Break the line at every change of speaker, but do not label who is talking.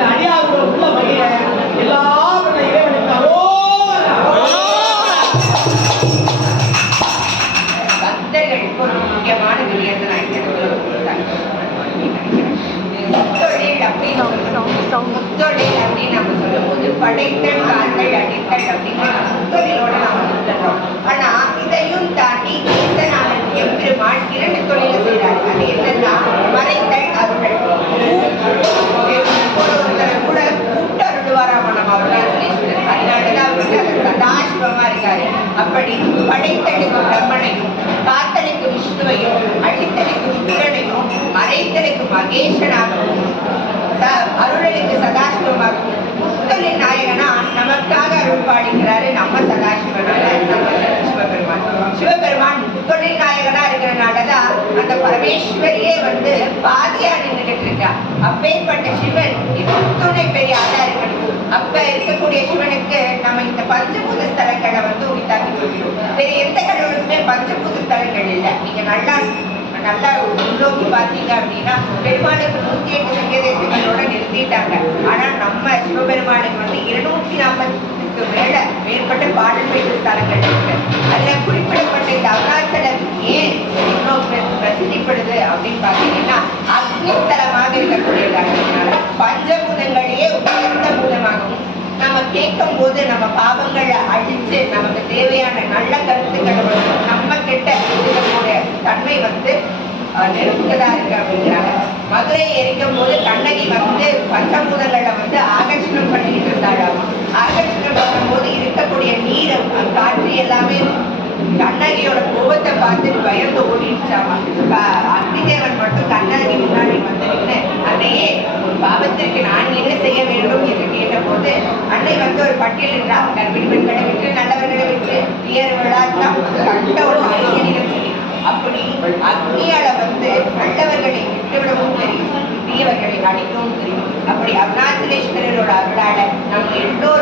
இந்த அடியார்கள் உள்ள மகிழ எல்லாம் இறைவனுக்கு
பக்தர்களுக்கு ஒரு முக்கியமான விஷயத்தை நான் முத்தொழில் அப்படின்னு நம்ம சொல்லும்போது படைத்தல் காத்தல் அடித்தல் அப்படின்னு முத்தொழிலோட நாம சொல்லுறோம் ஆனா இதையும் தாண்டி ஈசனாளன் எம்பெருமான் இரண்டு தொழிலை செய்யறாரு சதாசிவமா அப்படி படைத்தளிக்கும் பிரம்மனையும் காத்தலுக்கு விஷ்ணுவையும் அழித்தளிக்கும் ருத்ரனையும் மறைத்தலுக்கு மகேஷனாகவும் ச- அருளலுக்கு சதாசிவமாகவும் முத்தலின் நாயகனா நமக்காக அருள் பாடுகிறாரு நம்ம சதாசிவனால நம்ம சிவபெருமான். சிவபெருமான் முத்தொழில் நாயகனா இருக்கிறனாலதான் அந்த பரமேஸ்வரியே வந்து பாதியா நின்றுட்டு இருக்கா. அப்பே சிவனுக்கு நம்ம இந்த பஞ்சபூத ஸ்தலங்களை வந்து உரித்தாக்கி கொள்கிறோம் வேற எந்த கடவுளுக்குமே பஞ்சபூத ஸ்தலங்கள் இல்லை. நீங்க நல்லா நல்லா உள்நோக்கி பார்த்தீங்க அப்படின்னா பெருமாளுக்கு நூத்தி எட்டு சங்கதேசங்களோட நிறுத்திட்டாங்க. ஆனா நம்ம சிவபெருமானுக்கு வந்து இருநூற்றி நாற்பதுக்கு மேல மேற்பட்ட பாடல் பெற்ற ஸ்தலங்கள் இருக்கு. அதுல குறிப்பிடப்பட்ட இந்த அருணாச்சலம் ஏன் இன்னும் பிரசித்திப்படுது அப்படின்னு பாத்தீங்கன்னா அக்னி ஸ்தலமாக இருக்கக்கூடிய பஞ்ச போது நம்ம பாவங்களை அழிச்சு நமக்கு தேவையான நல்ல கருத்துக்களை நம்ம கிட்ட இருக்கக்கூடிய தன்மை வந்து அஹ், இருக்கு அப்படிங்கிறாங்க. மதுரை எரிக்கும் போது கண்ணகி வந்து பஞ்சபூதங்களை வந்து ஆகர்ஷணம் பண்ணிக்கிட்டு இருந்தாளாம் ஆகர்ஷணம் பண்ணும்போது இருக்கக்கூடிய நீரை காற்று எல்லாமே கண்ணகியோட கோபத்தை பார்த்துட்டு பயந்து ஓடிடுச்சாமா? அக்னிதேவன் மட்டும் கண்ணகி முன்னாடி வந்து அப்படி வந்து ஒரு பட்டியல் அவங்க விடுபெண்களை விட்டு நல்லவர்களை விட்டு உயர்வர்களாத்தான் கண்ட ஒரு அப்படி அக்னியால வந்து நல்லவர்களை விட்டுவிடவும் தெரியும் தீயவர்களை அடிக்கவும் தெரியும். அப்படி அருணாச்சலேஸ்வரரோட அருளால நம்ம எல்லோரும்